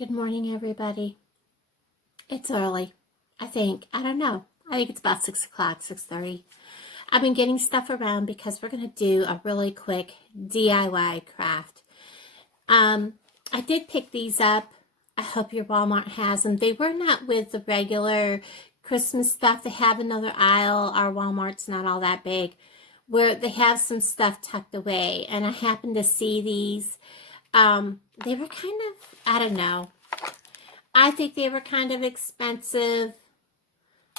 Good morning, everybody. It's early, I think. I don't know. I think it's about 6 o'clock, 6:30. I've been getting stuff around because we're going to do a really quick DIY craft. I did pick these up. I hope your Walmart has them. They were not with the regular Christmas stuff. They have another aisle. Our Walmart's not all that big, where they have some stuff tucked away. And I happened to see these. They were kind of, I don't know. I think they were kind of expensive.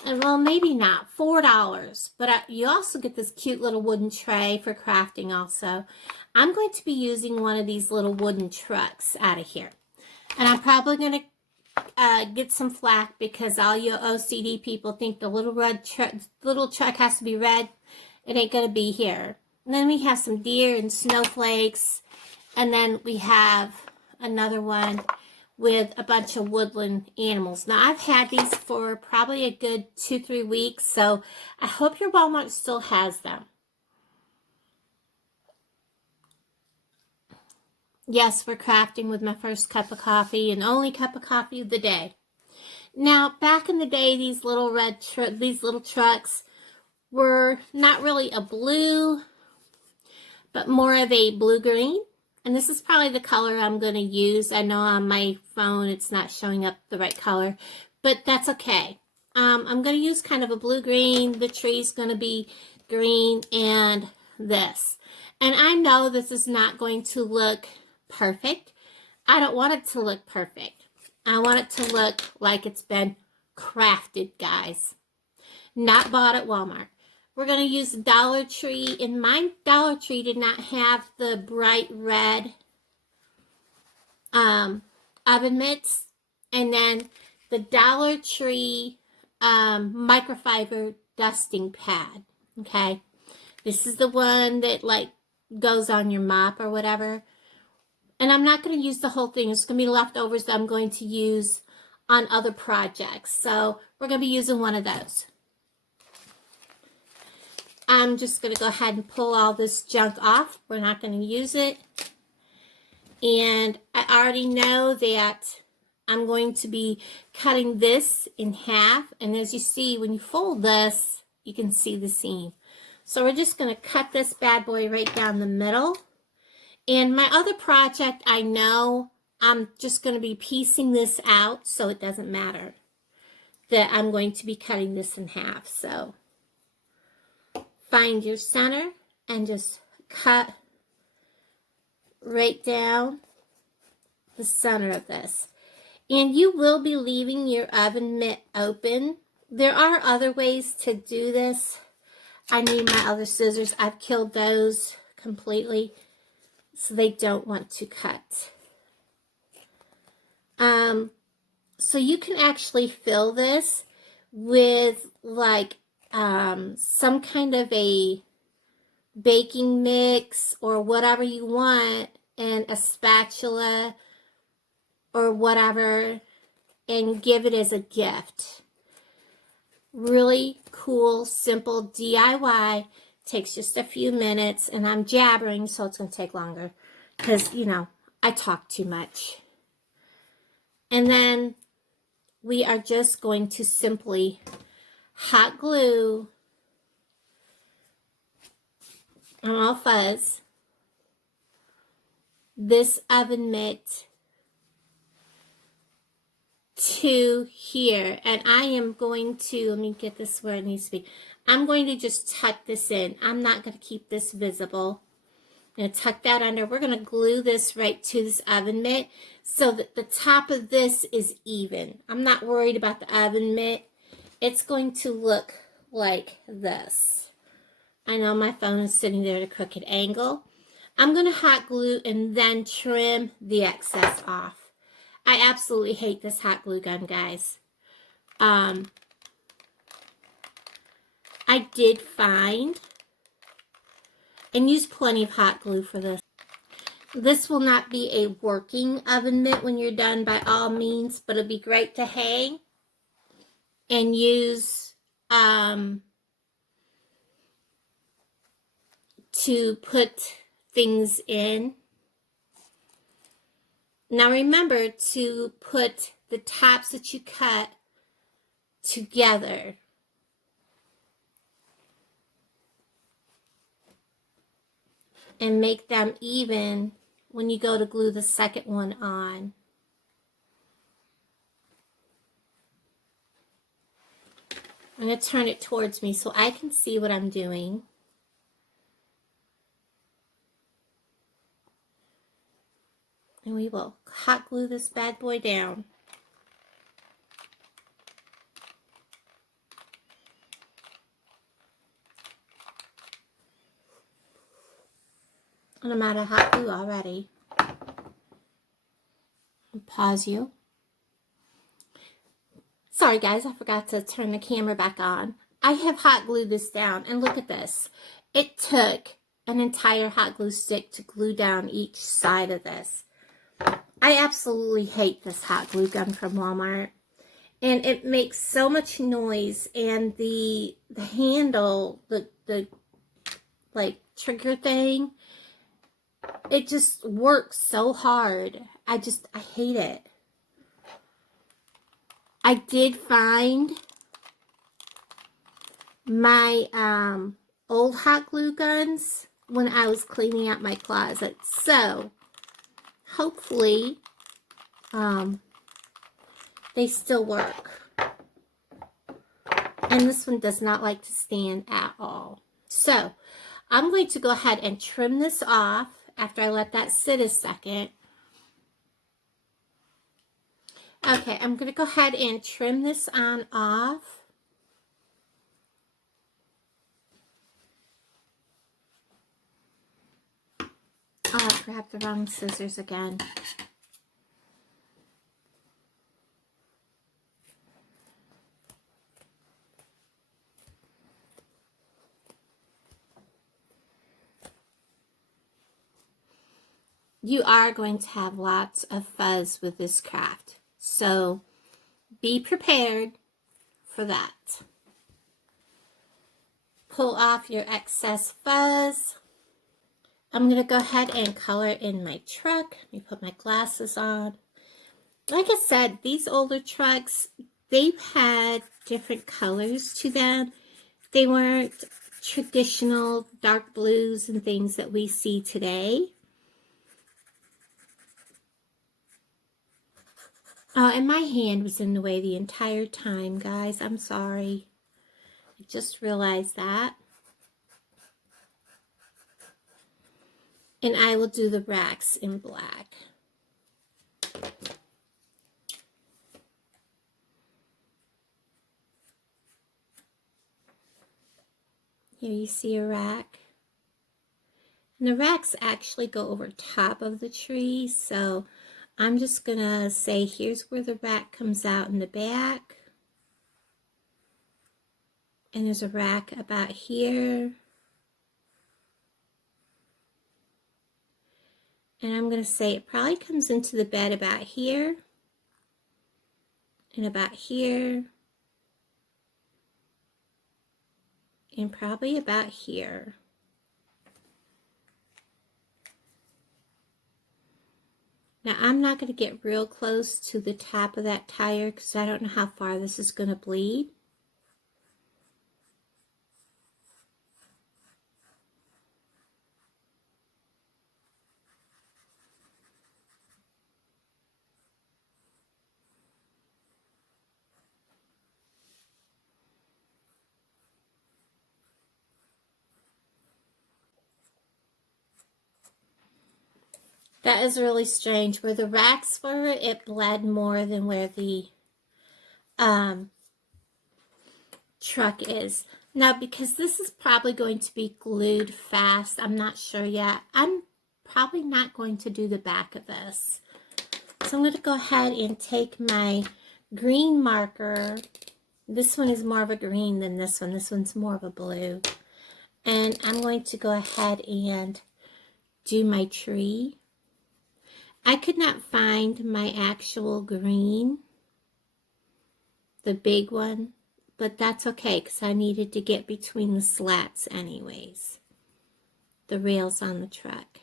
And well, maybe not. $4. But you also get this cute little wooden tray for crafting also. I'm going to be using one of these little wooden trucks out of here. And I'm probably going to get some flack because all you OCD people think the little truck has to be red. It ain't going to be here. And then we have some deer and snowflakes. And then we have another one with a bunch of woodland animals. Now, I've had these for probably a good 2-3 weeks, so I hope your Walmart still has them. Yes, we're crafting with my first cup of coffee and only cup of coffee of the day. Now, back in the day, these little trucks were not really a blue, but more of a blue-green. And this is probably the color I'm going to use. I know on my phone it's not showing up the right color, but that's okay. I'm going to use kind of a blue-green. The tree's going to be green and this. And I know this is not going to look perfect. I don't want it to look perfect. I want it to look like it's been crafted, guys. Not bought at Walmart. We're going to use Dollar Tree, and my Dollar Tree did not have the bright red oven mitts. And then the Dollar Tree microfiber dusting pad, okay? This is the one that, like, goes on your mop or whatever. And I'm not going to use the whole thing. It's going to be leftovers that I'm going to use on other projects. So we're going to be using one of those. I'm just going to go ahead and pull all this junk off. We're not going to use it. And I already know that I'm going to be cutting this in half. And as you see, when you fold this, you can see the seam. So we're just going to cut this bad boy right down the middle. And my other project, I know I'm just going to be piecing this out, so it doesn't matter that I'm going to be cutting this in half. So find your center and just cut right down the center of this. And you will be leaving your oven mitt open. There are other ways to do this. I need my other scissors. I've killed those completely, so they don't want to cut. So you can actually fill this with like some kind of a baking mix or whatever you want, and a spatula or whatever, and give it as a gift. Really cool, simple DIY. Takes just a few minutes, and I'm jabbering, so it's going to take longer because, you know, I talk too much. And then we are just going to simply hot glue, I'm all fuzz, this oven mitt to here. And I am going to, let me get this where it needs to be. I'm going to just tuck this in. I'm not going to keep this visible. I'm going to tuck that under. We're going to glue this right to this oven mitt so that the top of this is even. I'm not worried about the oven mitt. It's going to look like this. I know my phone is sitting there at a crooked angle. I'm going to hot glue and then trim the excess off. I absolutely hate this hot glue gun, guys. I did find and use plenty of hot glue for this. This will not be a working oven mitt when you're done by all means, but it'll be great to hang and use to put things in. Now remember to put the tops that you cut together. And make them even when you go to glue the second one on. I'm going to turn it towards me so I can see what I'm doing. And we will hot glue this bad boy down. And I'm out of hot glue already. I'll pause you. Sorry guys, I forgot to turn the camera back on. I have hot glued this down, and look at this. It took an entire hot glue stick to glue down each side of this. I absolutely hate this hot glue gun from Walmart. And it makes so much noise, and the handle, the like trigger thing, it just works so hard. I hate it. I did find my old hot glue guns when I was cleaning out my closet. So hopefully they still work. And this one does not like to stand at all. So I'm going to go ahead and trim this off after I let that sit a second. Okay, I'm going to go ahead and trim this on off. Oh, I grabbed the wrong scissors again. You are going to have lots of fuzz with this craft, so be prepared for that. Pull off your excess fuzz. I'm going to go ahead and color in my truck. Let me put my glasses on. Like I said, these older trucks, they've had different colors to them. They weren't traditional dark blues and things that we see today. And my hand was in the way the entire time, guys. I'm sorry. I just realized that. And I will do the racks in black. Here you see a rack. And the racks actually go over top of the tree, so I'm just gonna say here's where the rack comes out in the back. And there's a rack about here. And I'm gonna say it probably comes into the bed about here. And about here. And probably about here. Now I'm not going to get real close to the top of that tire because I don't know how far this is going to bleed. That is really strange. Where the racks were, it bled more than where the truck is. Now, because this is probably going to be glued fast, I'm not sure yet. I'm probably not going to do the back of this. So I'm going to go ahead and take my green marker. This one is more of a green than this one. This one's more of a blue. And I'm going to go ahead and do my tree. I could not find my actual green, the big one, but that's okay because I needed to get between the slats anyways, the rails on the truck.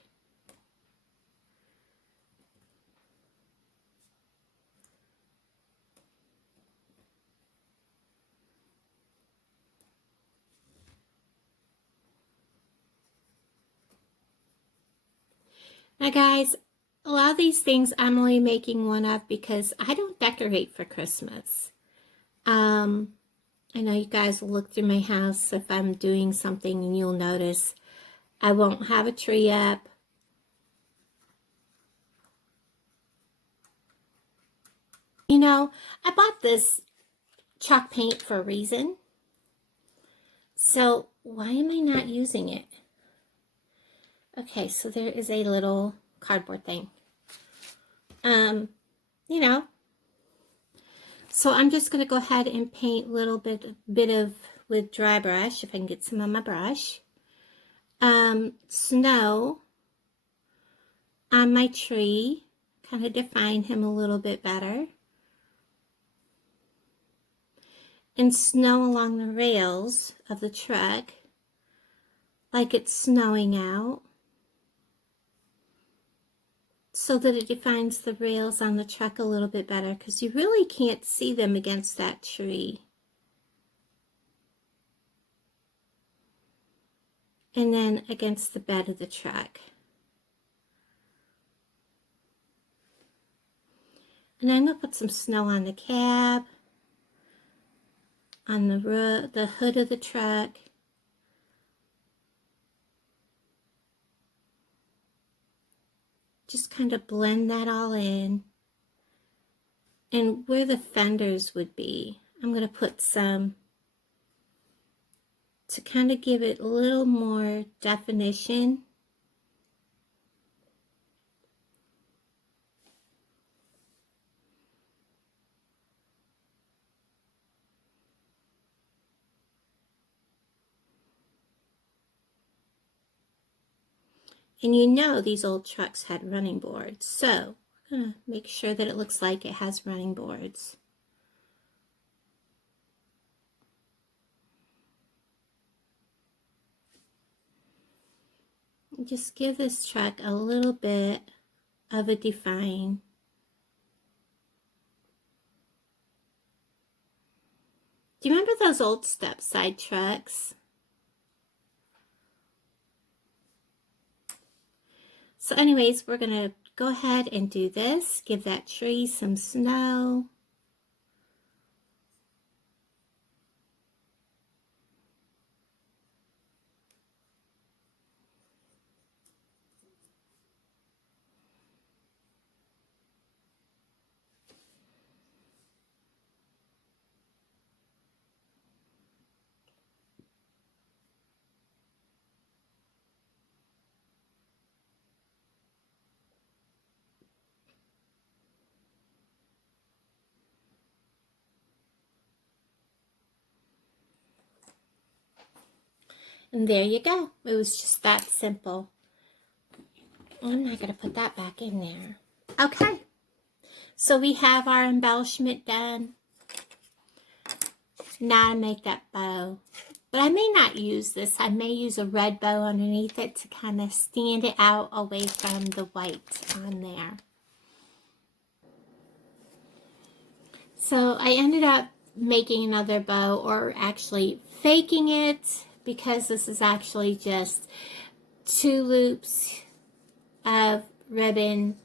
Now guys, a lot of these things I'm only making one of because I don't decorate for Christmas. I know you guys will look through my house if I'm doing something and you'll notice I won't have a tree up. You know, I bought this chalk paint for a reason. So why am I not using it? Okay, so there is a little cardboard thing. You know, so I'm just going to go ahead and paint a little bit of with dry brush, if I can get some on my brush. Snow on my tree, kind of define him a little bit better. And snow along the rails of the truck, like it's snowing out, so that it defines the rails on the truck a little bit better, because you really can't see them against that tree. And then against the bed of the truck. And I'm going to put some snow on the cab, on the hood of the truck. Just kind of blend that all in. And where the fenders would be, I'm going to put some to kind of give it a little more definition. And you know these old trucks had running boards, so I'm going to make sure that it looks like it has running boards. Just give this truck a little bit of a define. Do you remember those old step side trucks? So anyways, we're going to go ahead and do this. Give that tree some snow. And there you go. It was just that simple. I'm not going to put that back in there. Okay. So we have our embellishment done. Now to make that bow. But I may not use this. I may use a red bow underneath it to kind of stand it out away from the white on there. So I ended up making another bow, or actually faking it, because this is actually just 2 loops of ribbon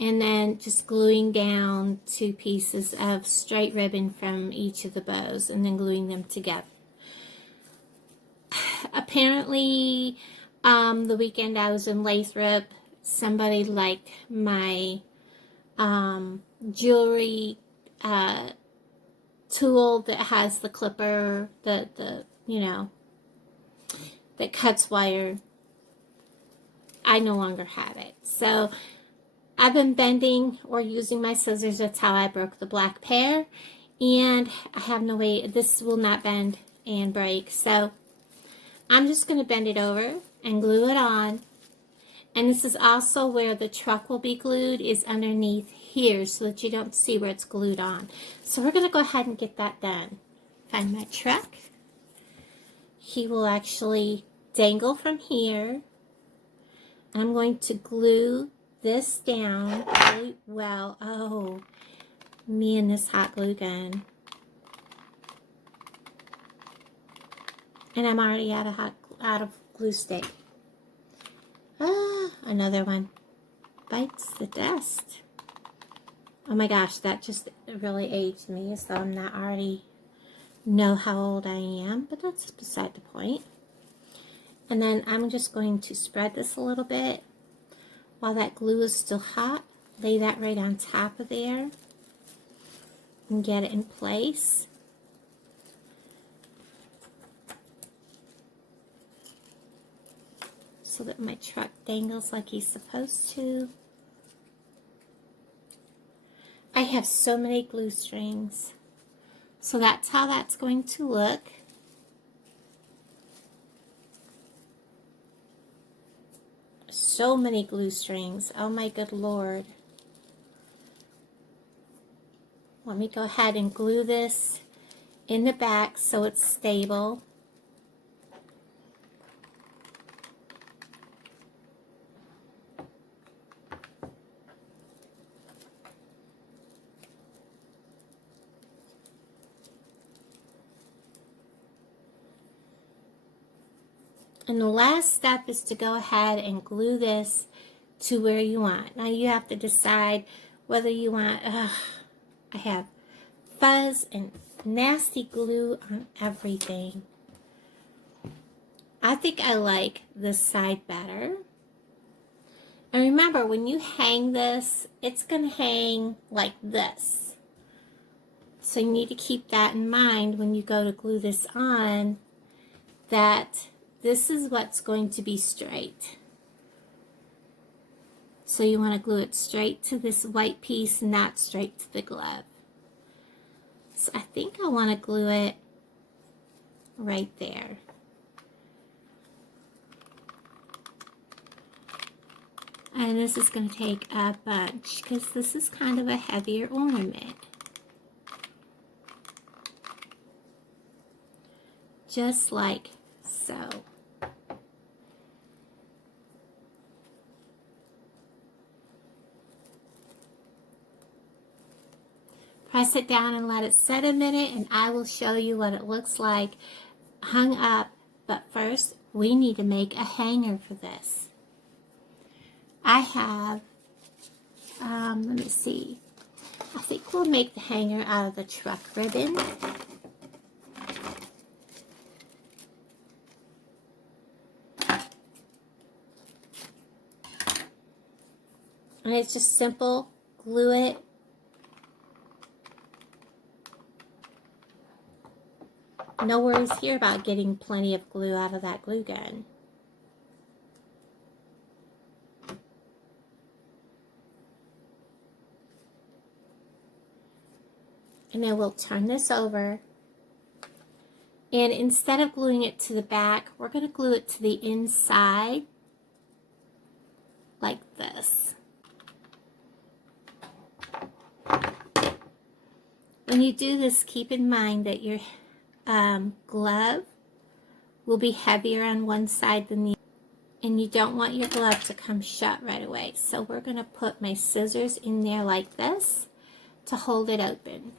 and then just gluing down 2 pieces of straight ribbon from each of the bows and then gluing them together. Apparently, the weekend I was in Lathrop, somebody liked my jewelry tool that has the clipper, you know, that cuts wire. I no longer have it. So I've been bending or using my scissors. That's how I broke the black pear. And I have no way, this will not bend and break. So I'm just going to bend it over and glue it on. And this is also where the truck will be glued, is underneath here, so that you don't see where it's glued on. So we're going to go ahead and get that done. Find my truck. He will actually dangle from here. I'm going to glue this down really well. Oh, me and this hot glue gun. And I'm already out of glue stick. Ah, another one. bites the dust. Oh my gosh, that just really aged me, so I'm not already know how old I am, but that's beside the point. And then I'm just going to spread this a little bit while that glue is still hot. Lay that right on top of there and get it in place. So that my truck dangles like he's supposed to. I have so many glue strings. So that's how that's going to look. So many glue strings. Oh my good Lord. Let me go ahead and glue this in the back so it's stable. And the last step is to go ahead and glue this to where you want. Now you have to decide whether you want, I have fuzz and nasty glue on everything. I think I like this side better. And remember, when you hang this, it's going to hang like this. So you need to keep that in mind when you go to glue this on, that this is what's going to be straight. So you want to glue it straight to this white piece, not straight to the glove. So I think I want to glue it right there. And this is going to take a bunch because this is kind of a heavier ornament. Just like so. Press it down and let it set a minute, and I will show you what it looks like hung up. But first, we need to make a hanger for this. I have, let me see. I think we'll make the hanger out of the truck ribbon. And it's just simple. Glue it. No worries here about getting plenty of glue out of that glue gun. And then we'll turn this over. And instead of gluing it to the back, we're going to glue it to the inside like this. When you do this, keep in mind that your glove will be heavier on one side than the other. And you don't want your glove to come shut right away. So we're going to put my scissors in there like this to hold it open.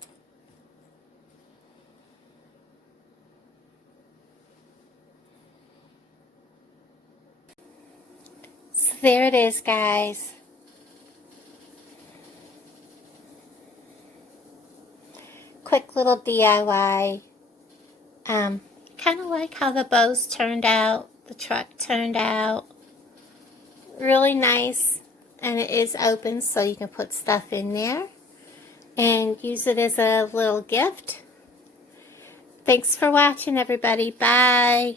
So there it is, guys. Quick little DIY. Kind of like how the bows turned out, the truck turned out. Really nice. And it is open, so you can put stuff in there and use it as a little gift. Thanks for watching, everybody. Bye.